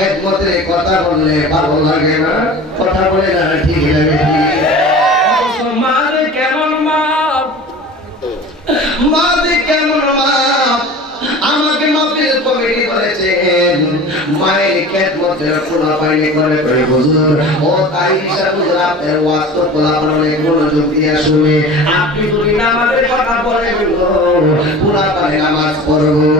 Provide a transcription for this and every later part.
খেদমতের কথা বললে ভালো লাগে না, কথা বলে না ঠিক লাগে। মারে কেমন মাপ, মারে কেমন মাপ, আমাকে মাপের কমিটি করেছেন। মায়ের খেদমতের খোলা পাইনি করে করে হুজুর ও তাই হিসাব হুজুর আপনার ওয়াজ খোলা পালনে মনোযোগ দিয়ে শুনে আপনি যদি নামাজের কথা বলেন পুরা পালে নামাজ পড়বো,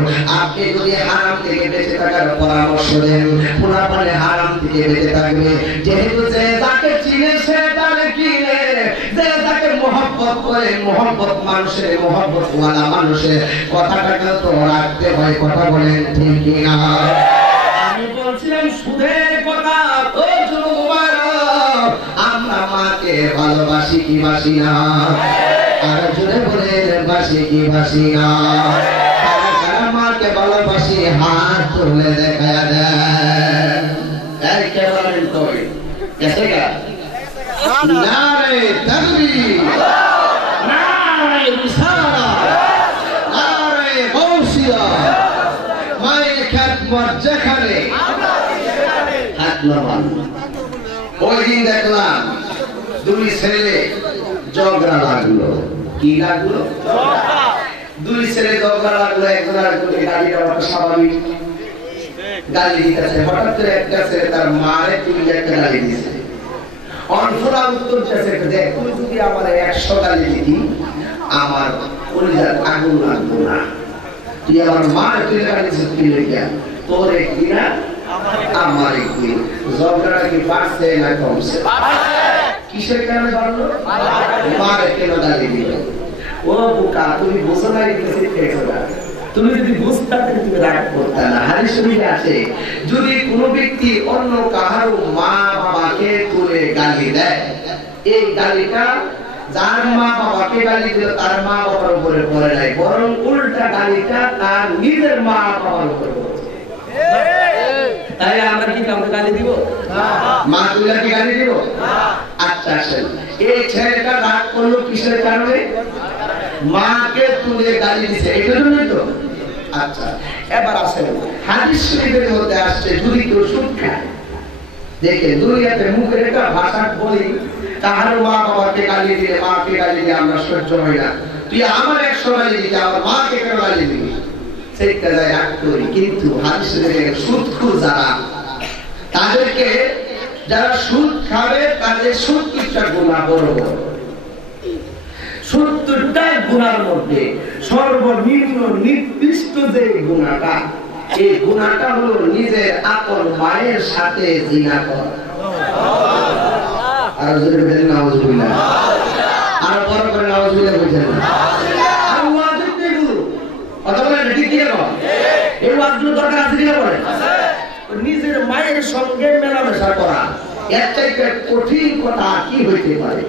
আপনি যদি হারাম থেকে বেঁচে থাকার পরামর্শ দেন পুরা পালে হারাম থেকে বেঁচে থাকবে। যেহেতু যে তাকে চিনে সে তাকে কিনে, যে তাকে মহব্বত করে, মহব্বত মানুষের মহব্বত ওয়ালা মানুষের কথাটাকে তো রাখতে হয়, কথা বলেন ঠিক কিনা? আমি বলছিলাম সুদের কথা। ও যুবক আমরা মাকে ভালোবাসি কি বাসি না? আর জোরে বলেন বাসি কি বাসি না? কারা মাকে ভালোবাসি হাত তুলে দেখা দেন। এই কে বলেন কই कैसे का नारे तकबीर, नारे रिसालात, नारे गौसिया, माए খেদমত যেখানে হাত নামান। ওই দিন দেখলাম দুই ছেলে ঝগড়া লাগলো। কি লাগলো? দুই ছেলে ঝগড়া লাগলো, একজন আরেকজনকে গালি দেওয়া স্বাভাবিক, গালি দিতেছে। হঠাৎ করে একটা ছেলে তার মারে তুলে একটা গালি দিয়েছে। অনফুরা উত্তর দিয়েছে, দেখ তুই যদি আমার 100 গালি দিতি আমার কলিজার আগুন লাগতো না, তুই আমার মারে তুলে গালি দিয়েছিস কি লেগে? তোর একদিন না আমার একদিন। ঝগড়াটা কি বাড়ছে না কমছে? কিসের কারণে বাড়লো? মারে কেন গালি দিল? ও বোকা, তুমি বুঝো না তুমি যদি বুঝতে তুমি রাগ করতে না। হাদিস শরীফে আছে যদি কোনো ব্যক্তি অন্য কাহারও মা বাবাকে তুলে গালি দেয়, এই গালিটা যার মা বাবাকে গালি দিল তার মা বাবার উপরে পড়ে নাই, বরং উল্টা গালিটা তার নিজের মা বাবার উপরে পড়েছে। তাই আমরা কি কাউকে গালি দিব? মা তুলে কি গালি দিব? আচ্ছা আসেন, এই ছেলেটা রাগ করলো কিসের কারণে? মাকে তুলে গালি দিছে, এটা জন্যই তো। আচ্ছা এবার আসেন, হাদিস শরীফের মধ্যে আসছে যদি কেউ সুদ খায়, দেখে দুনিয়াতে মুখের একটা ভাষা বলি, তাহার মা বাবাকে গালি দিলে, মাকে গালি দিয়ে আমরা সহ্য হই না, তুই আমার 100 গালি দিতে আমার মাকে কেন গালি দিবি, সেইটা যায় রাগ করি। কিন্তু হাদিস শরীফে সুদখোর যারা, তাদেরকে যারা সুদ খাবে তাদের 70টা গুনাহ বড় বড়। 70টা গুনার মধ্যে সর্বনিম্ন নির্দিষ্ট যে গুনাহটা, এই গুনাহটা হলো নিজের আপন মায়ের সাথে জিনা করা। আর যদি বলেন নাউজুবিল্লাহ, আর বড় করে নাউজুবিল্লাহ বুঝেন না। আর ওয়াজিব নেই গুরু, কথা বলেন ঠিক কি না? এই ওয়াজিব দরকার আছে কি না? বলে নিজের মায়ের সঙ্গে মেলামেশা করা, এর চাইতে কঠিন কথা কি হইতে পারে?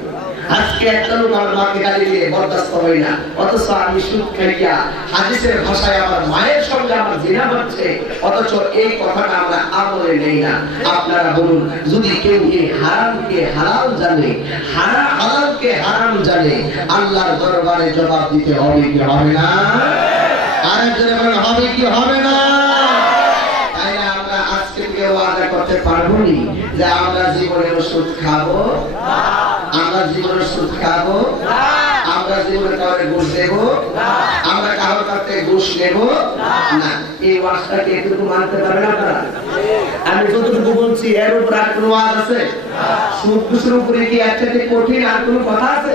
আজকে একটা লোক আমার মাকে গালি দিয়ে বরদাস্ত হয় না, অথচ আমি সুদ খাইয়া হাদিসের ভাষায় আমার মায়ের সঙ্গে আমার জিনা হচ্ছে, অথচ এই কথাটা আমরা আমলে নেই না। আপনারা বলুন, যদি কেউ এই হারামকে হালাল জানে, হালালকে হারাম জানে, আল্লাহর দরবারে জবাব দিতে হবে কি হবে না? আরেকজনে বলেন হবে কি হবে না? তাই না আমরা আজকে থেকে ওয়াদা করতে পারবো নি যে আমরা জীবনে সুদ খাবো, আমরা জীবনে সুদ খাবো, আমরা জীবনে কাউকে ঘুষ দেবো, আমরা কারোর কাছে ঘুষ নেব না। এই ওয়াজটাকে এতটুকু মানতে পারবেন আপনারা? আমি যতটুকু বলছি এর উপর আর কোনো ওয়াজ আছে? সুদ ঘুষের উপরে কি এর চাইতে কঠিন আর কোনো কথা আছে?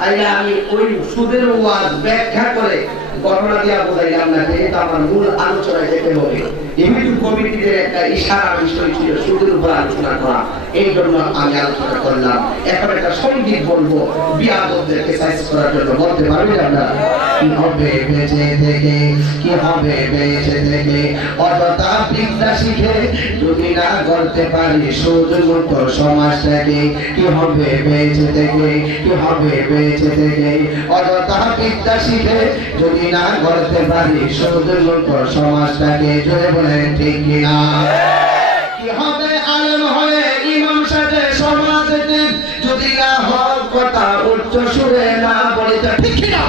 তাই আমি ওই সুদের ওয়াজ ব্যাখ্যা করে ঘটনা দিয়া বোঝাইলাম না, যেহেতু আমার মূল আলোচনায় যেতে হবে। এমনি কমিটিদের একটা ইশারা বিষয় ছিল সুদের উপর আলোচনা করা, এই জন্য আমি আলোচনা করলাম। এখন একটা সঙ্গীত বলবো বিয়াদবদেরকে সাইজ করার জন্য, বলতে পারবেন আপনারা? কি হবে বেঁচে থেকে, কি হবে বেঁচে থেকে, অযথা বিদ্যা শিখে যদি না করতে পারি সুদমুক্ত সমাজটাকে, কি হবে বেঁচে থেকে, কি হবে বেঁচে থেকে, অযথা বিদ্যা শিখে যদি না করতে পারি সুদমুক্ত সমাজটাকে, জোরে বলেন ঠিক কিনা? কি হবে আলেম হয়ে ইমাম সাহেব সমাজেতে যদি না হক কথা উচ্চ সুরে না বলি, তা ঠিক কিনা?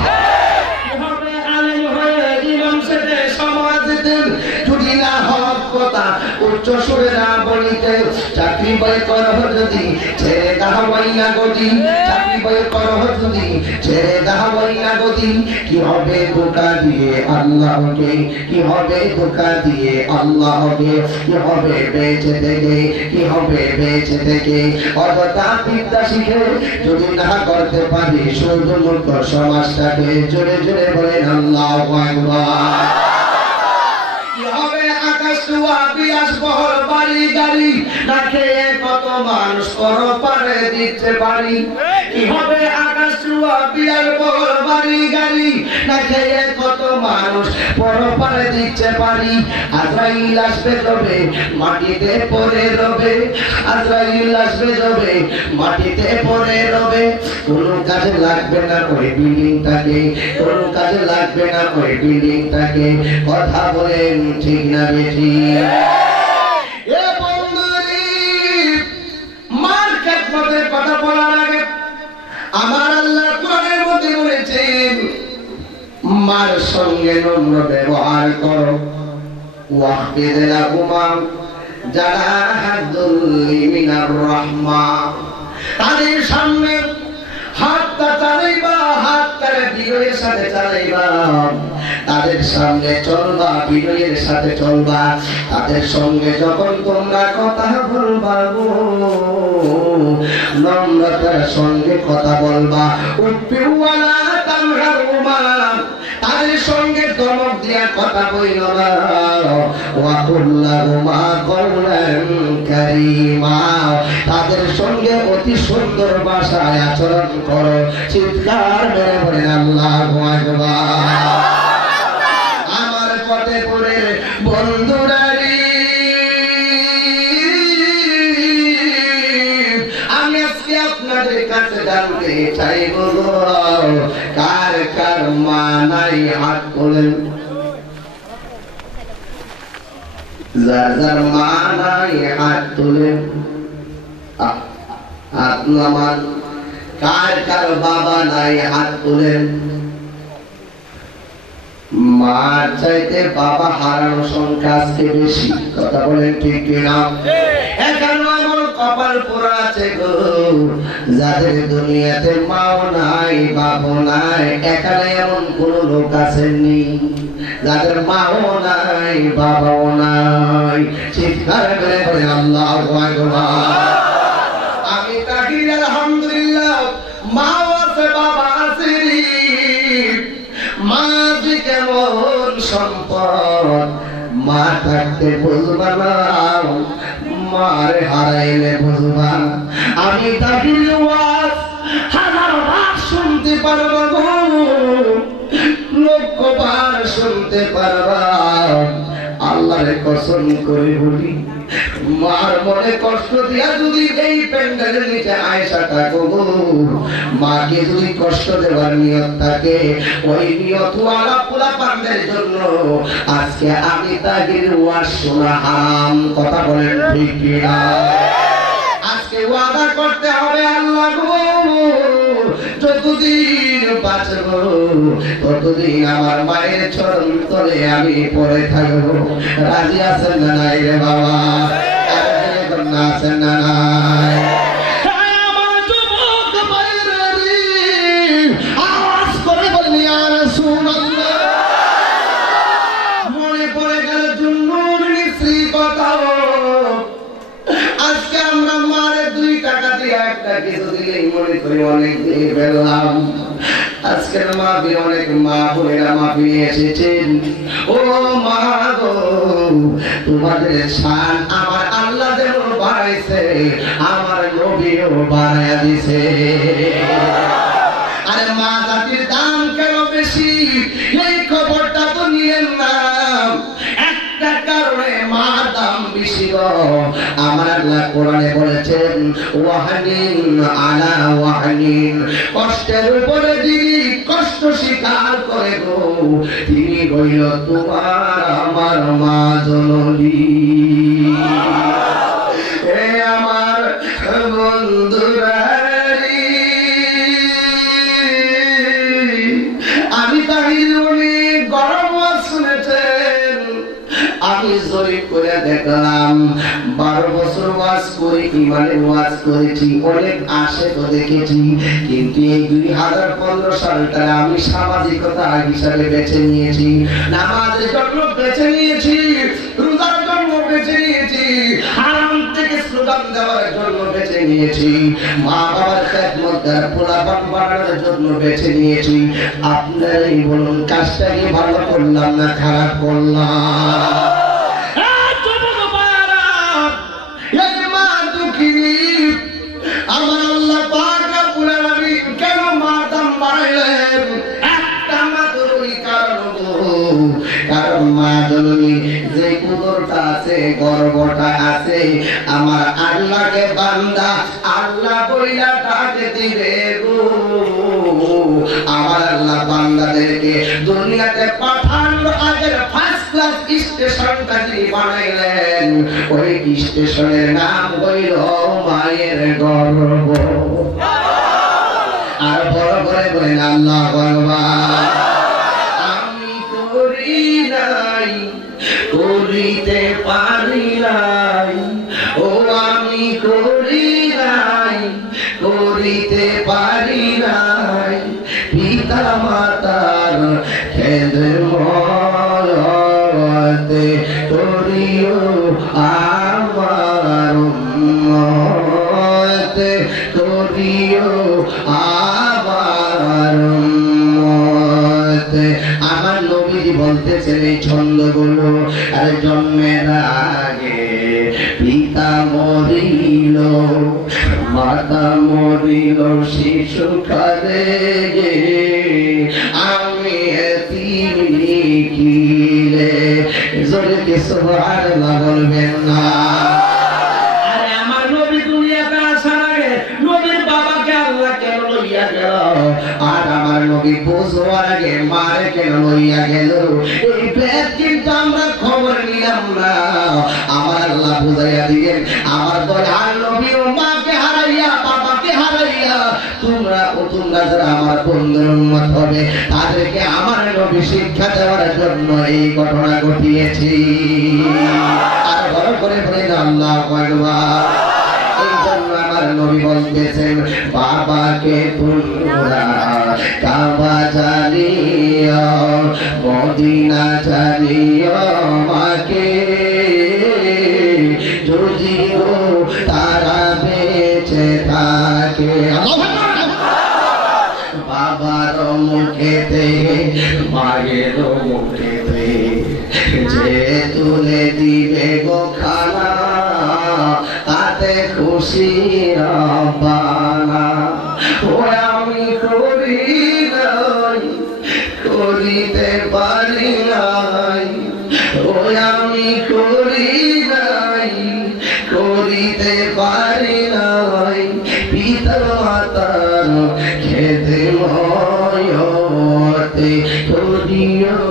কি হবে আলেম হয়ে ইমাম সাহেব সমাজেতে যদি না হক কথা উচ্চ সুরে না বলিতে চাকরি বই করহ যদি ছেড়ে দাহাবই না গতি চাকরি বই করহ যদি ছেড়ে দাহাবই না গতি কি হবে ধোঁকা দিয়ে আল্লাহকে কি হবে ধোঁকা দিয়ে আল্লাহকে কি হবে বেঁচে থেকে কি হবে বেঁচে থেকে অযথা বিদ্যা শিখে যদি না করতে পারি শুধু মুক্ত সমাজটাকে জোরে জোরে বলেন আল্লাহু আকবার কি হবে আকাশ ছোঁয়া বিলাসবহুল বাড়ি গাড়ি না খেয়ে কত মানুষ পরপারে দিতে পারি কি হবে আকাশ ছোঁয়া বিলাসবহুল বাড়ি গাড়ি না খেয়ে কত মানুষ পরপারে দিতে পারি আজরাইল আসবে তবে মাটিতে পড়ে রবে আজরাইল আসবে তবে মাটিতে পড়ে রবে কোনো কাজে লাগবে না ওই বিল্ডিংটাকে কোনো কাজে লাগবে না ওই বিল্ডিংটাকে কথা বলেন ঠিক না বেশি এ বন্ধুরি মার খেদমতের কথা বলার আগে আমার আল্লাহ কোরআনের মধ্যে বলেছেন মার সঙ্গে নম্র ব্যবহার করো ওয়াহফিজ লাহুমা জানাহাদুল মিনার রাহমা তাদের সামনে হাতটা চালাইবা হাতটারে বিনয়ের সাথে চালাইবা তাদের সামনে চলবা বিনয়ের সাথে চলবা তাদের সঙ্গে যখন তোমরা কথা বলবা নম্রতার সঙ্গে কথা বলবা উপ্পিওয়ালা তামহারুমা তাদের সঙ্গে দমক দিয়া কথা বইল না ওয়া কুল্লাহুমা কওলান কারীমা তাদের সঙ্গে অতি সুন্দর ভাষায় আচরণ করো চিৎকার মেরে বলেন আল্লাহু আকবার আমার পথে পড়ে বন্ধুরারি আমি আজকে আপনাদের কাছে জানতে চাইব কার কার মা নাই হাত তোলেন যার যার মা নাই হাত তোলেন হাত নামান কার কার বাবা নাই হাত তোলেন মার চাইতে বাবা হারানো সংখ্যা আজকে বেশি কথা বলেন ঠিক কিনা এখনো এমন কপাল পোড়া আছে গো যাদের দুনিয়াতে মাও নাই বাবা নাই এখানে এমন কোন লোক আসেননি যাদের মাও নাই বাবাও নাই চিৎকার করে বলেন আল্লাহু আকবার আমি তাহির আলহামদুলিল্লাহ মাও আছে বাবা আছে মা যে কেমন সম্পদ মা থাকতে বুঝবা না মারে হারাইলে বুঝবা আমি তাহির ওয়াজ হাজার বার শুনতে পারবো লক্ষবার শুনতে পারবা আল্লাহর কসম করে বলি মার মনে কষ্ট দিয়া যদি এই প্যান্ডেলের নিচে আয়েশা থাকো মাকে যদি কষ্ট দেওয়ার নিয়ত থাকে ওই নিয়ত ওয়ালা পোলা পান্ডের জন্য আজকে আমি তাহির ওয়াজ শোনা হারাম কথা বলেন ঠিক কিনা আজকে ওয়াদা করতে হবে আল্লাহ গো যতদিন বাঁচব ততদিন আমার মায়ের চরণ তলে আমি পড়ে থাকবো রাজি আছেন না নাই রে বাবা আছেন না নাই আমার যুবক ভাইরা আওয়াজ করে বললি আর রাসূলুল্লাহ মনে পড়ে গেল জুন্নুর মিশ্রি কথা আজকে আমরা মারে 2 টাকা দিয়ে একটা কিছু দিলেই মনে করি অনেক দিয়ে পেলাম আজকের মাহফিলে অনেক মা বোনেরা মাহফিলে এসেছেন ও মা গো তোমাদের শান আমার আল্লাহ যেমন বাড়াইছে আমার নবীও বাড়াইয়া দিছে আরে মা জাতির দাম কেন বেশি এই খবরটা তো নিয়েন না একটা কারণে মা দাম বেশি গো আমার আল্লাহ কোরআনে বলেছেন ওয়াহানিন আলা ওয়াহানিন কষ্টের উপরে যিনি কষ্ট স্বীকার করে গো তিনি হইল তোমার আমার মা জননী হে আমার বন্ধুরা আমি তাহির অনেক গরম শুনেছেন আমি জরিপ করে দেখলাম 12 বছর ওয়াজ করে ইমানের ওয়াজ করেছি, অনেক আসে তো দেখেছি, কিন্তু এই 2015 সালটা আমি সামাজিকতা হিসাবে বেছে নিয়েছি, নামাজের জন্য বেছে নিয়েছি, রোজার জন্য বেছে নিয়েছি, হারাম থেকে স্লোগান দেওয়ার জন্য বেছে নিয়েছি, মা বাবার খেদমত আর পোলাপান বানানোর জন্য বেছে নিয়েছি। আপনারাই বলুন কাজটা কি ভালো করলাম না খারাপ করলাম? আমার আল্লাহ পাক রব্বুল আলামিন কেন মাদাম বাড়াইলেন? একটা মাত্রই কারণ, কারণ মা জননী যে কুদরটা আছে, গর্বটা আছে, আমার আল্লাহকে বান্দা আল্লাহ বইলা ডাকে দিবে গো। আমার আল্লাহ বান্দাদেরকে দুনিয়াতে পাঠানোর আগের ফার্স্ট ক্লাস স্টেশনটা যিনি বানাইলেন, ওই স্টেশনের নাম হইল মায়ের গর্ব। আর বড় করে বলেন আল্লাহু আকবার। আমি করি নাই, করিতে পারি নাই, ও আমি করি নাই, করিতে পারি নাই, পিতা মাতার খেদমতে করিও আমার উম্মত, করিও আমার উম্মত। আমার নবীজি বলতেছেন এই ছন্দগুলো, আর জন্মের আগে পিতা মরিল, মাতা মরিল শিশু কালে, আমি এতিম লিখিলে। জোরে কি সুবহানাল্লাহ বলবেন না? আরে আমার নবী দুনিয়াতে আসার আগে নবীর বাবাকে আল্লাহ কেন লইয়া গেল, আর আমার নবী বুঝবার আগে মারে কেন লইয়া গেল, এই ভেদ কিন্তু আমরা খবর নিলাম না। আমার আল্লাহ বুঝাইয়া দিলেন, আমার দয়াল নবী ও মাকে হারাইয়া বাবাকে হারাইয়া তোমরা যারা আমার বন্ধুর উম্মত হবে, তাদেরকে আমার নবী শিক্ষা দেওয়ার জন্য এই ঘটনা ঘটিয়েছি। আর বড় করে বলেন আল্লাহু আকবার। এই জন্য আমার নবী বলতেছেন, বাবাকে তোমরা কাবা জানিও, মদিনা জানিও, মাকে যদিও তারা বেঁচে থাকে। বাবার মুখেতে মায়ের মুখেতে যে তুলে দিবে গো খানা, তাতে খুশি রব্বানা। ও আমি করি নাই, করিতে পারি নাই, ও আমি করি নাই, করিতে পারি নাই, পিতা মাতার খেদমতে করিও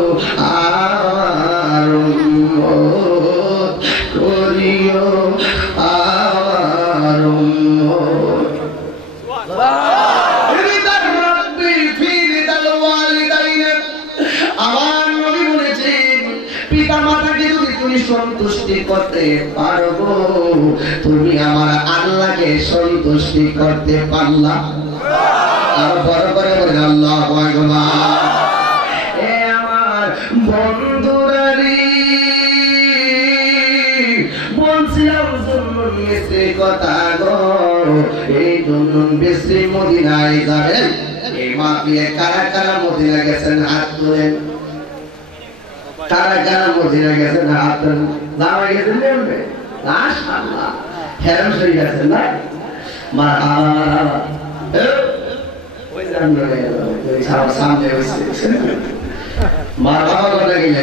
আমার উম্মত, করিও আমার উম্মত। রিদার রাব্বি ফি রিদাল ওয়ালিদাইন। আমার নবী বলেছেন, পিতা মাতাকে যদি তুমি সন্তুষ্টি করতে পারবো, তুমি আমার আল্লাহকে সন্তুষ্টি করতে পারলা। আর বড় করে বলেন আল্লাহু আকবার। এ আমার বন্ধুরা রে, বলছিলাম জন্নুন মিস্ত্রি কথা গো, এই জন্নুন মিস্ত্রি মদিনায় যাবেন। এই মাহফিলে কারা কারা মদিনা গেছেন হাত তোলেন। কারা কারা মদিনা গেছেন হাত তোলেন। দাওয়া গেছেন বলবে মাশাআল্লাহ, হেরাম শরীফ গেছেন না? মারহাবা। ওই জানলে ওই সামনে হইছে মারহাবা করে গেলে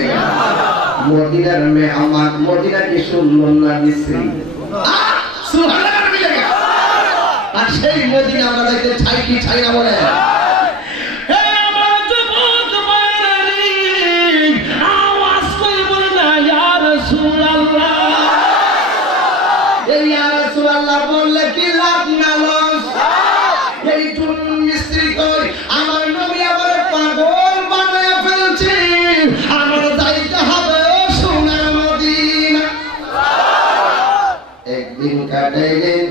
মদিনার মেহমান। মদিনা কি শুনলেন না মিস্ত্রি? সুবহানাল্লাহ মিলে। আর সেই মদিনা আমরা যাইতে চাই কি চাই না বলে? বললে কি লাভ না লস? এই মিস্ত্রি কই আমার নবী আবার পাগল বানায় ফেলছে, আমার যাইতে হবে সোনার মদিনা। কাটাইলেন,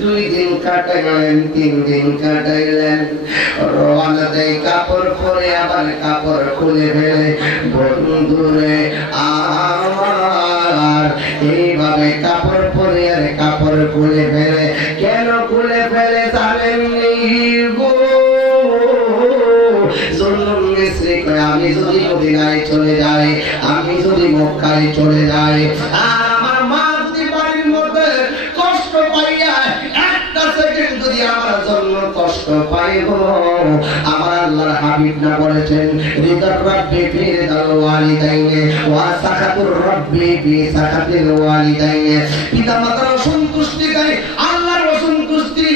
2 দিন কাটাইলেন, 3 দিন কাটাইলেন, রওনা দেয় কাপড় পরে আবার কাপড় খুলে ফেলে। বন্ধুরে আমার এইভাবে কাপড় পরে আর কাপড় খুলে ফেলে, কেন খুলে ফেলে জানেননি গো? আমি যদি মদিনায় চলে যাই, আমি যদি মক্কায় চলে যাই, আর আমার মা যদি বাড়ির মধ্যে কষ্ট পাইয়া একটা সেকেন্ড যদি আমার জন্য কষ্ট পাইব, আমার আল্লাহর হাবিব না বলেছেন রিদার রাব্বি ফি রিদাল ওয়ালিদাইনে ওয়া সাখাতুর রাব্বি ফি সাখাতিল ওয়ালিদাইনে। পিতামাতার অসন্তুষ্টি দেয় আল্লাহর অসন্তুষ্টি।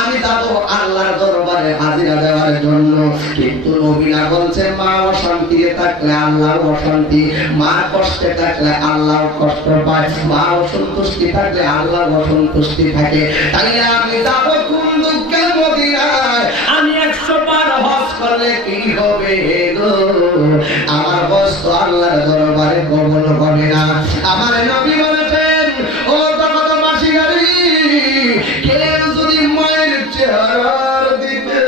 আমি যাব আল্লাহর দরবারে হাজিরা দেওয়ার জন্য, কিন্তু নবী না বলছে মা অশান্তিতে থাকলে আল্লাহ অশান্তি, মা কষ্টে থাকলে আল্লাহ কষ্ট পায়, মা অসন্তুষ্টি থাকলে আল্লাহ অসন্তুষ্টি থাকে। তাই আমি যাব কোন দুঃখের মদিনায়? আমি 100 বার হজ করলে কি হবে গো? আমার বস তো আল্লাহর দরবারে কবুল হবে না। আমার নবী বলেছেন ও জগৎবাসী গাড়ি, কেউ যদি মায়ের চেহারার দিকে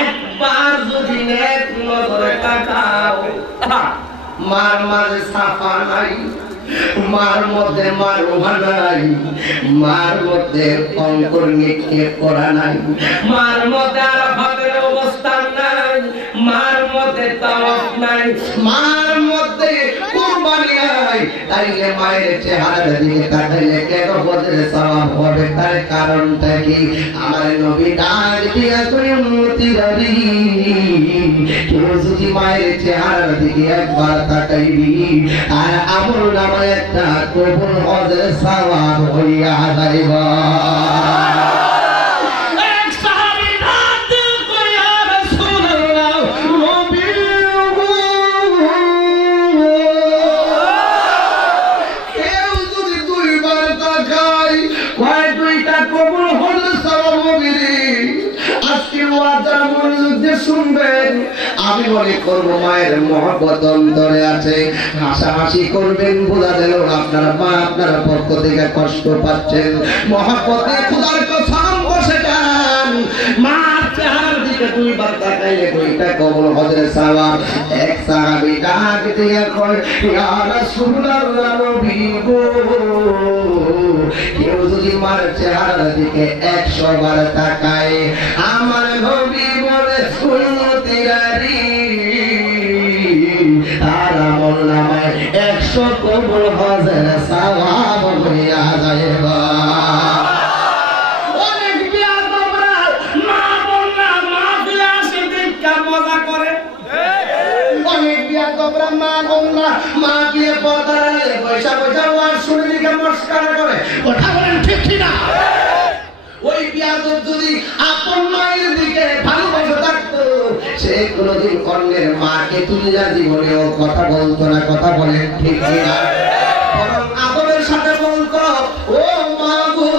একবার যদি নেক নজরে তাকাও, মার মাঝে সাফা নাই, মার মধ্যে মারুহা নাই, মার মধ্যে অঙ্কুর নিক্ষেপ করা নাই, মার মধ্যে আরাফাতের অবস্থান নাই, মার মধ্যে তাওয়াফ নাই, মার মধ্যে কুরবানি নাই। তাইলে মায়ের চেহারার দিকে তাকাইলে কেন বদলে সওয়াব হবে? তার কারণটা কি? আমার নবী ডাক দিয়া কই উম্মতিরারি, কেউ যদি মায়ের চেহারার দিকে একবার তাকাইবি আর আমল নামায় একটা কবুল হজের সওয়াব হইয়া যাইবা। শুনবেন, আমি মনে করবো মায়ের মহব্বত অন্তরে আছে, হাসাহাসি করবেন, বোঝা গেল আপনার মা আপনার পক্ষ থেকে কষ্ট পাচ্ছেন। মহব্বতে খোদার কসম বসে যান, মার চেহারার দিকে 2 বার তাকাইলে 2টা কবুল হজের সওয়াব। এক সাহাবী ডাক দিয়া কয় ইয়া রাসূলুল্লাহ, নবী গো, কেউ যদি মার চেহারার দিকে 100 বার তাকায়, আমার নবী বলে উম্মতিরারি আর আমল নামায় 100 কবুল হজের সওয়াব হইয়া যাইবা। অনেক বিয়াদবরা মা বোনরা মাহফিলে আসে দেখা মজা করে, অনেক বিয়াদবরা মা বোনরা মাহফিলে পদারে পয়সা পয়সা ওয়াজ শুনে দিকে মস্করা করে। কথা বলেন ঠিক কি না? ওই বিয়াদব যদি আপন মায়ের দিকে ভালোবাসা থাকতো, সে কোনদিন অন্যের মাকে তুলিয়া জীবনেও কথা বলতো না। কথা বলেন ঠিক কি না? বরং আদরের সাথে বলতো ও মা গো,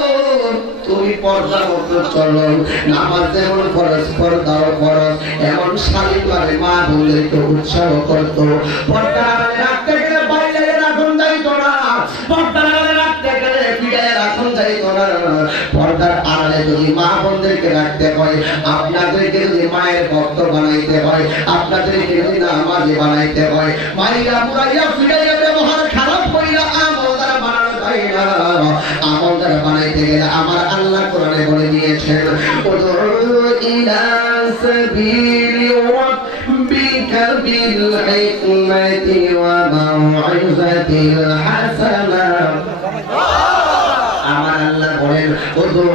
তুমি পর্দার মতো চলো, নামাজ যেমন ফরজ পর্দাও ফরজ, এমন শালীনভাবে মা বোনদেরকে উৎসাহ করতো। পর্দা রাখতে গেলে বাইরে রাখুন যাইতো না, পর্দা রাখতে গেলে পিড়ায় রাখুন যাইতো না। পর্দার আড়ালে যদি মা বোনদেরকে রাখতে হয়, আপনাদেরকে যদি মায়ের ভক্ত বানাইতে হয়, আপনাদেরকে যদি নামাজি বানাইতে হয়, মাইরা পুরাইয়া ফিরাইয়া ব্যবহার খারাপ কইরা আমল দ্বারা বানানো যায় না। আমল দ্বারা বানাইতে গেলে আমার আল্লাহ কোরআনে বলে দিয়েছেন উদউ ইলা সাবিলি রাব্বিকা বিল হিকমাতি ওয়া মাউইযাতিল হাসানা। আমার আল্লাহ বলেন উদউ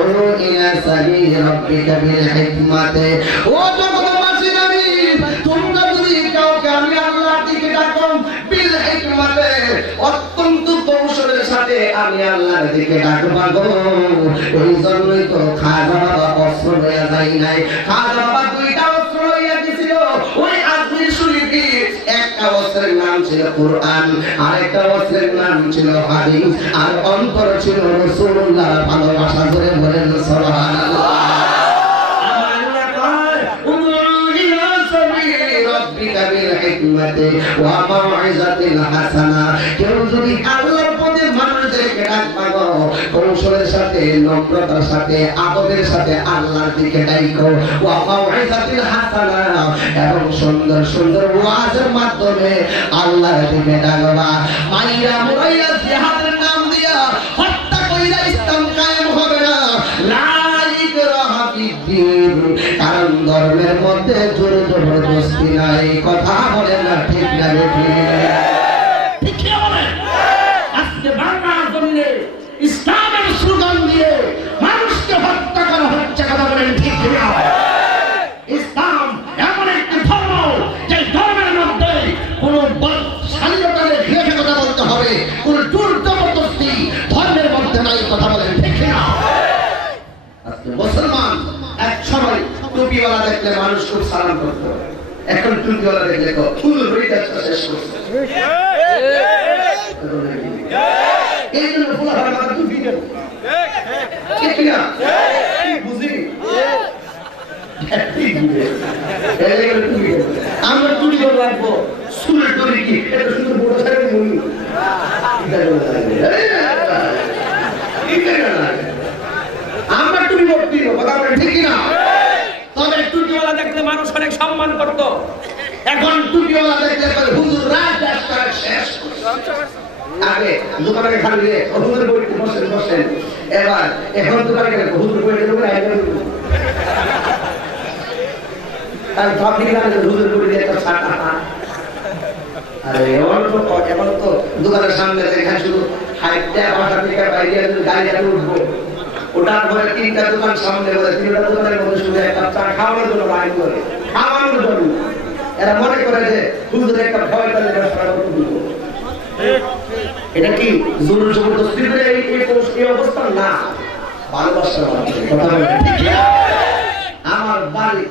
ইলা সাবিলি রাব্বিকা বিল হিকমাতি। ও জগৎবাসী নবী, তোমরা যদি কাউকে আমি আল্লাহর দিকে ডাকো বিল হিকমাতি, অত্যন্ত কৌশলের সাথে আমি আল্লাহর দিকে ডাকবা গো। ওই জন্যই তো খাজা বাবা অস্ত্র লইয়া যাই নাই। খাজা বাবা 2টা অস্ত্র লইয়া গেছিল। ওই আজমির শরীফে একটা অস্ত্রের নাম ছিল কোরআন, আরেকটা অস্ত্রের নাম ছিল হাদিস, আর অন্তর ছিল রাসূলুল্লাহর ভালোবাসা। করে বলেন সুবহানাল্লাহ। আমার আল্লাহ কয় উদউ ইলা সাবিলি রাব্বিকা বিল হিকমাতি ওয়া মাউইজাতিল হাসানা কেউ যদি আল্লাহর পথে মানুষদেরকে ডাকবা গো কৌশলের সাথে নম্রতার সাথে আদবের সাথে আল্লাহর দিকে ডাকো ওয়া মাউইজাতিল হাসানা এবং সুন্দর সুন্দর ওয়াজের মাধ্যমে আল্লাহর দিকে ডাকবা মাইরা মুরাইয়া জিহাদের নাম দিয়া হত্যা কইরা ইসলাম কায়েম হবে না লা ইকরাহা ফিদ্দীন কারণ ধর্মের মধ্যে জোর জবরদস্তি নাই কথা বলেন না ঠিক না ঠিক ঠিক বলেন আজকে বাংলার জমিনে ইসলামের স্লোগান দিয়ে মানুষকে হত্যা করা হচ্ছে কথা বলেন ঠিক না ইসলাম এমন একটি ধর্ম যে ধর্মের মধ্যে কোনো স্বাধীনতাকে রেখে কথা বলতে হবে কোনো জোর জবরদস্তি ধর্মের মধ্যে নাই কথা বলেন ঠিক না মুসলমান এক সময় টুপিওয়ালা দেখলে মানুষ খুব সালাম করতো এখন টুপিওয়ালা দেখলে ফুল হরিদাস শেষ করছে এই জন্য ফুল হারা মাথা টুপি দেন ঠিক না বুঝি আমরা টুপি রাখবো স্কুলের টুপি কি এটা শুধু বড় সাইড বলি আমরা টুপি ভর্তি কথা বলেন ঠিক না তবে টুপিওয়ালা দেখলে মানুষ অনেক সম্মান করত এখন টুপিওয়ালা দেখলে হুজুর রাত শেষ আগে দোকানে খালি রে হুজুর বইতে বসেন এবার এখন দোকানে গেলে হুজুর বইতে ঢুকে আইবেন আর ভাবলি না হুজুর বইতে একটা ছাটা আরে এখন তো দোকানের সামনে দেখা শুধু হাইটটা বাসা থেকে বাইরে গাড়ি চালু উঠবো ওটার পরে তিনটা দোকান সামনে বলে তিনটা দোকানের মধ্যে শুধু একটা চা খাওয়ানোর জন্য লাইন করে খাওয়ানোর জন্য এরা মনে করে যে হুজুর একটা ভয় পেলে ব্যবসা করতে দিব এটা কি জোর জবরদস্তি করে এই অবস্থা না ভালোবাসা কথা বলেন আমার বাড়ি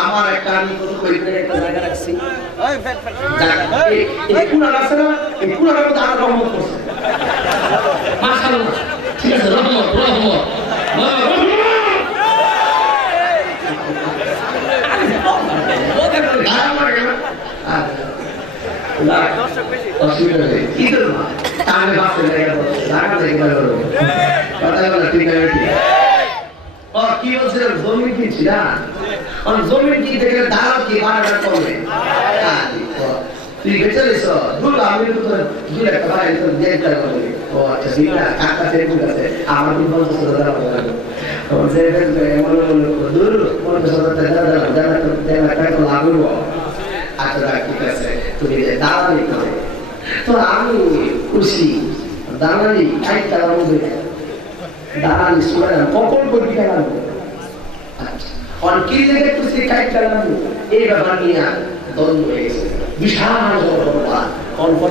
আমার একটা আমি কত কইতে একটা জায়গা রাখছি এই কুড়া আছে না এই কুড়ার মধ্যে আর রহমত করছে মাশাআল্লাহ ঠিক আছে রহমত অসুবিধা নেই কি করবো তাহলে বাঁচতে লাগা দেখে কথা বলা ঠিক আছে কি বলছে জমি কিনছি না জমি কি দেখে দাঁড়াও কি ভাড়াটা কমে তুই বেঁচে দিস দুর্গা আমি তো দুই একটা ভাড়া দেখতে পারবি ও আচ্ছা ঠিক না কাকা থেকে আছে আমার কি বলতে আচ্ছা ঠিক আছে তুমি দাঁড়ানি করে তো আমি খুশি দাঁড়ানি খাই তারা দাঁড়ানি শুনে কখন করবি কেন কি জায়গায় খুশি খাই চালানো এই ব্যাপার নিয়ে দ্বন্দ্ব হয়ে গেছে বিশাল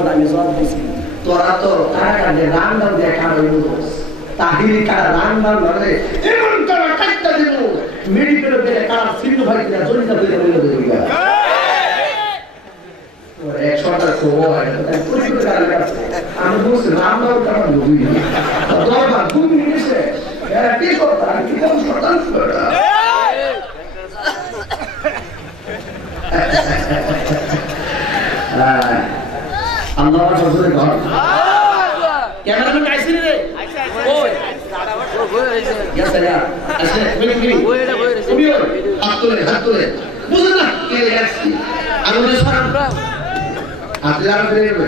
আমি জবাব দিয়েছি তোরা তো কারা কাজে রান দাম দিয়ে কারো তাহিরি কারা রান দাম ধরে এমন কারা কাটটা দিব মেডিকেল পেলে কারা সিন্ধু ভাই কিনা জড়িত হয়ে যাবে আমি বলছি রাম দাম কারা বুঝি দরবার 2 মিনিটে কি করতাম কি করতাম আল্লাহ রাসূলের ঘর ক্যামেরাম্যান আইছে রে ওই গেছে না আছে তুমি হাত তুলে বুঝুন না কে গেছে আমি বলি সালাম হাত লাগা দিয়ে দেবে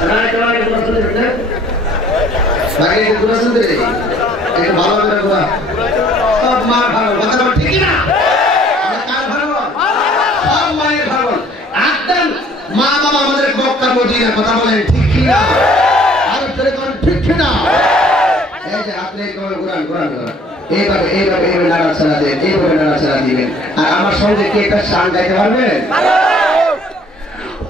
না কোন শুনে না বাকি কোন শুনতে রে এটা ভালো করে বলা সব মা ভালো কথা ঠিক না মা বাবা আমাদের বক্তা বুঝি না কথা বলেন ঠিক কি না আর তোরে কোন ঠিক কি না এই যে আপনি কোরআন এইভাবে নাড়াচাড়া দেন এইভাবে নাড়াচাড়া দিবেন আর আমার সঙ্গে কি একটা গান গাইতে পারবেন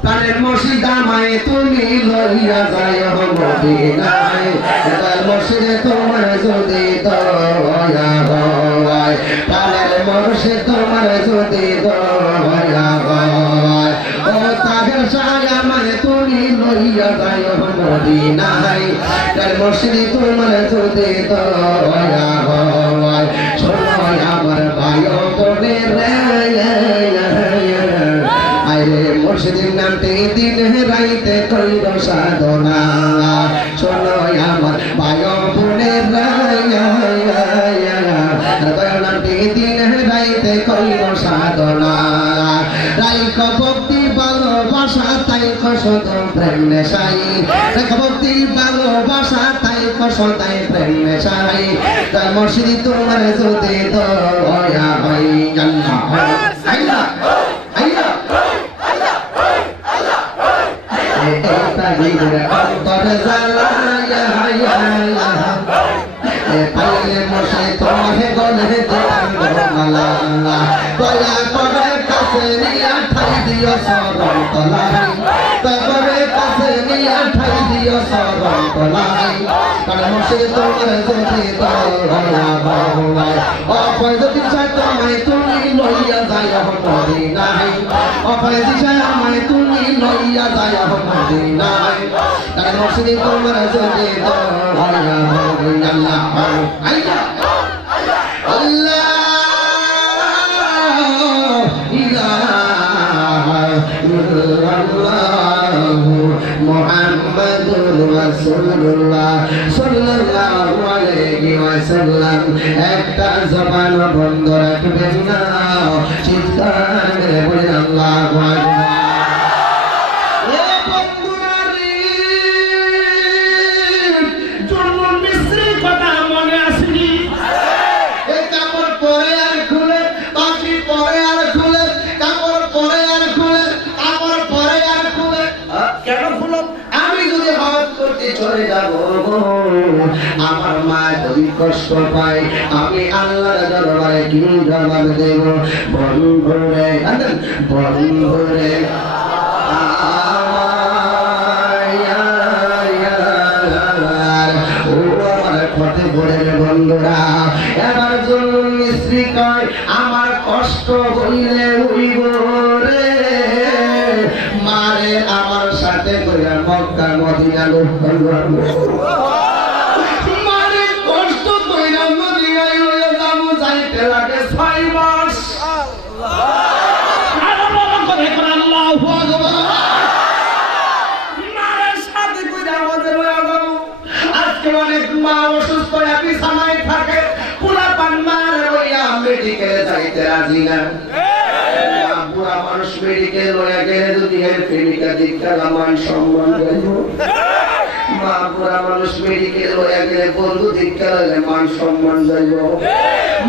কানের মসজিদা মায়ে তুমি লইয়া যায় মদিনায় কানের মসজিদে তোমার যদি দয়া হয় কানের মসজিদে তোমার যদি দয়া হয় ও তাহের সায়া মানে তুমি লইয়া যায় মদিনায় কানের মসজিদে তোমার যদি দয়া হয় শোনো আমার ভাই ও বোনের রে আরে মুর্শিদের নামে দিন রাইতে কইর সাধনা শোনো আমার ভাই বোনের নামে দিন রাইতে কইর সাধনা রাইক ভক্তি ভালোবাসা তাই কসদ প্রেম নেশাই রাইক ভক্তি ভালোবাসা তাই কসদাই প্রেম নেশাই তাই মুর্শিদ তোমার যদি দয়া হয় আল্লাহ আল্লাহ আল্লাহ অন্তর জ্বালায়া পাইলে মশাই তোমাকে গলে দিলাম মালা দয়া করে কাছে নিয়ে ঠাই দিও সরল তলাই তবে কাছে নিয়ে ঠাই দিও সরল তলাই কারণ মশাই তোমার যদি দয়া হয় অপয় যদি চাই তোমায় তুমি লইয়া যায় মদিনায় অপয় দিশা আমায় তুমি লইয়া যায় মদিনায় কারণ মশাই তোমার যদি দয়া হয় আল্লাহ আল্লাহ আল্লাহ ইলাহা ইল্লাল্লাহ মুহাম্মাদুর রাসূলুল্লাহ সাল্লাল্লাহু আলাইহি ওয়াসাল্লাম একটা জবান বন্ধ রাখবেন না চিৎকার করে বলে আল্লাহু আকবার আমার মা যদি কষ্ট পায় আমি আল্লাহর দরবারে কি জবাব দেব বন্ধুরে বন্ধুরে ও আমার পথে পড়ে বন্ধুরা এবার জন্য স্ত্রী কয় আমার কষ্ট হইলে হইব রে মারে আমার সাথে কইরা মক্কা মদিনা লোক মারে কষ্ট কইরা মদিনায় লইয়া যাবো যাইতে লাগে 6 মাস আল্লাহ করে আল্লাহু আকবার মারে সাথে কইরা আমাদের লইয়া যাবো আজকে অনেক মা অসুস্থ বিছানায় থাকে পুরা পান মারে লইয়া মেডিকেলে যাইতে রাজি না পুরা মানুষ মেডিকেল লইয়া গেলে যদি এর প্রেমিকা দীক্ষা মান সম্মান দেব মা পুরা মানুষ মেডিকেল লইয়া গেলে বন্ধু দীক্ষা লইলে মান সম্মান যাইব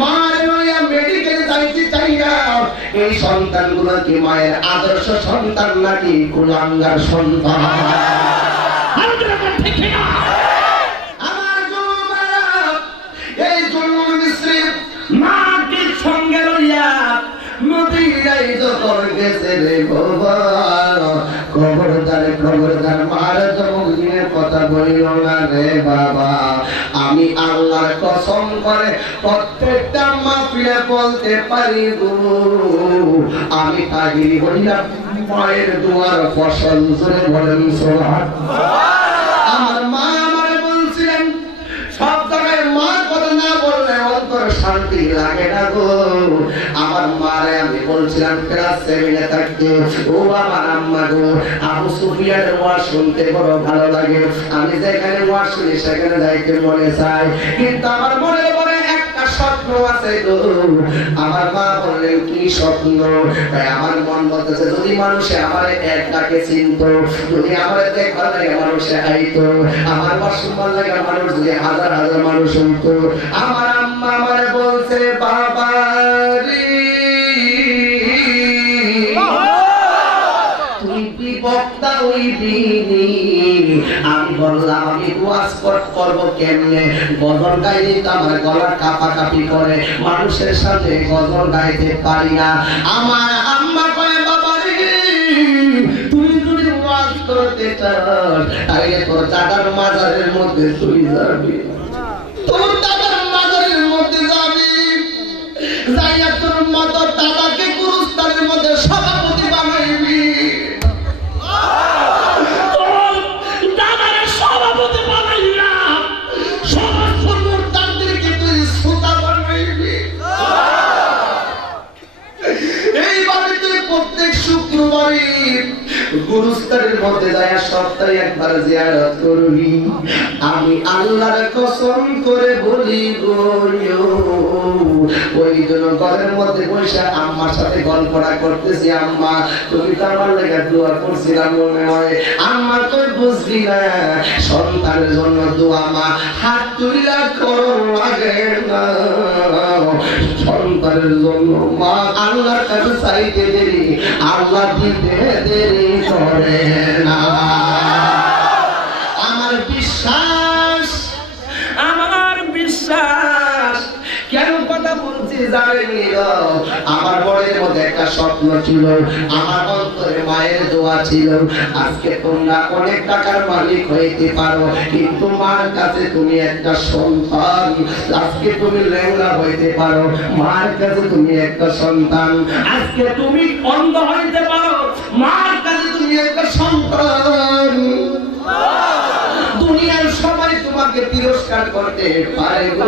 মার লইয়া মেডিকেল যাইতে চাই না এই সন্তানগুলো কি মায়ের আদর্শ সন্তান নাকি কুলাঙ্গার সন্তান আমার জুমারা এই জুলুল মিশ্রি মাকে সঙ্গে লইয়া মদিনায় যখন গেছে রে বাবা খবরদার মার জন্মদিনের কথা বলিল না রে বাবা আমি আল্লাহর কসম করে প্রত্যেকটা মাহফিলে বলতে পারি গো আমি তাগিরি হইলাম মায়ের দুয়ার ফসল জোরে বলেন সুবহানাল্লাহ আমার মা আমারে বলছিলেন সব জায়গায় মার কথা না বললে অন্তর শান্তি লাগে না গো আমার মারে আমি বলছিলাম ক্লাস 7 এ থাকতে ও আমার আম্মা গো আবু সুফিয়ানের ওয়াজ শুনতে বড় ভালো লাগে আমি যেখানে ওয়াজ শুনি সেখানে যাইতে মনে চাই কিন্তু আমার মনের মনে একটা স্বপ্ন আছে গো আমার মা বললেন কি স্বপ্ন তাই আমার মন বলতেছে যদি মানুষে আমারে এক ডাকে চিনত যদি আমারে দেখার লাগে মানুষে আইতো আমার ওয়াজ লাগে মানুষ যদি হাজার হাজার মানুষ শুনতো আমার আম্মা আমারে বলছে বাবা রে তুই বিপদটা হইবি আমি বললাম আমি ওয়াজ করব কেমনে গজল গাইলে তো আমার গলা কাঁপাকাঁপি করে মানুষের সাথে গজল গাইতে পারি না আমার আম্মা কয় বাবা রে তুই যদি ওয়াজ করতে চাস তাহলে তোর দাদার মাজারের মধ্যে তুই যাবি তোর দাদার মাজারের মধ্যে যাবি যাইয়া তোর মতো দাদাকে গুরুস্থানের মধ্যে সভাপতি বানাইবি শুক্রবারে গুরুস্থানের মধ্যে যায় সপ্তাহে একবার জিয়ারত করবি। আমি আল্লাহর কসম করে বলি গো, ওই জন্য ঘরের মধ্যে বসে আম্মার সাথে গল্পটা করতেছি। আম্মা তুমি তো আমার লেগে দোয়া করছিলাম মনে হয়, আম্মা তুই বুঝবি না সন্তানের জন্য দোয়া মা হাত তুলিয়া করো লাগে না। সন্তানের জন্য মা আল্লাহর কাছে চাইতে দেরি, আল্লাহ দিতে দেরি করে না। আমার বিশ্বাস, আমার বিশ্বাস কেন কথা বলছি জানেনি? আমার বড়ের মধ্যে একটা স্বপ্ন ছিল, আমার অন্তরে মায়ের দোয়া ছিল। আজকে তোমরা অনেক টাকার মালিক হইতে পারো, কিন্তু মার কাছে তুমি একটা সন্তান। আজকে তুমি লেংড়া হইতে পারো, মার কাছে তুমি একটা সন্তান। আজকে তুমি অন্ধ হইতে পারো, মার কাছে তুমি একটা সন্তান। দুনিয়ার সবাই তোমাকে তিরস্কার করতে পারে গো,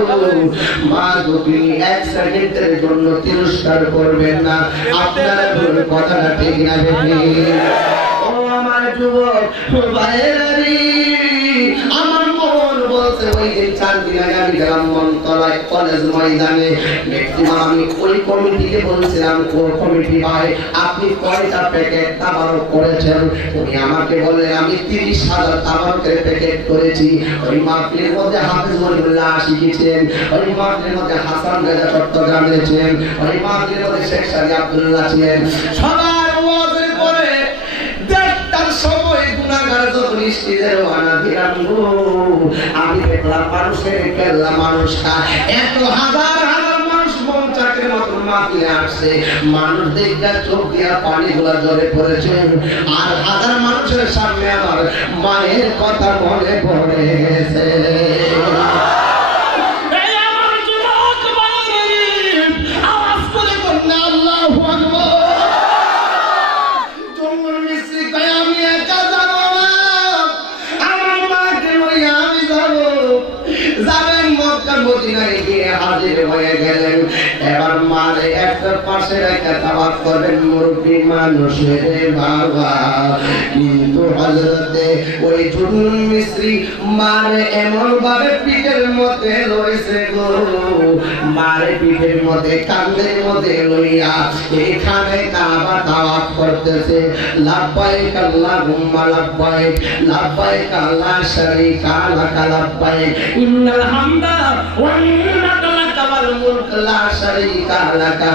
মা তুমি এক সেকেন্ডের জন্য তিরস্কার করবেন না। আপনারা কথাটা ঠিক না বেশি? ও আমার যুবক ভাইয়েরা, আমার মন বলছে ওই দিন 4 দিন আগে আমি গেলাম মনতলায় কলেজ ময়দানে। ম্যাক্সিমাম আমি ওই কমিটিকে বলছিলাম, ও কমিটি ভাই আপনি কয়টা প্যাকেট তামাক করেছেন? উনি আমাকে বলে আমি 30,000 তামাকের প্যাকেট করেছি। ওই মাহফিলের মধ্যে হাফেজ মনিরুল্লাহ শিখেছেন, ওই মাহফিলের মধ্যে হাসান রাজা চট্টগ্রাম ছিলেন, ওই মাহফিলের মধ্যে শেখ সাদি আব্দুল্লাহ ছিলেন। সবার ওয়াজের পরে দেড়টার সময় গুনাহগার যত নিশ্চিতের ওয়ানা দিলাম গো, আমি দেখলাম মানুষের কেল্লা মানুষ এত হাজার হাজার মানুষ মঞ্চাকের মতো মাহফিলে আসছে। মানুষ দেখে চোখ দিয়া পানিগুলা ঝরে পড়েছে, আর হাজার মানুষের সামনে আমার মায়ের কথা মনে পড়েছে। এবার মারে একটা পাশে রেখে তাওয়াত করবেন মুরব্বী মানুষের বাবা। কিন্তু হযরতে ওই জুনুন মিস্ত্রি মারে এমন ভাবে পিঠের মধ্যে লইছে গো, মারে পিঠের মধ্যে কাঁধের মধ্যে লইয়া এখানে কাবা তাওয়াত করতেছে। লাব্বাইক আল্লাহুম্মা লাব্বাইক, লাব্বাইক লা শারীকা লাকা লাব্বাইক, ইন্নাল হামদা ওয়া নি'মাতা লাকা ওয়াল মুলক লা শারীকা লাকা।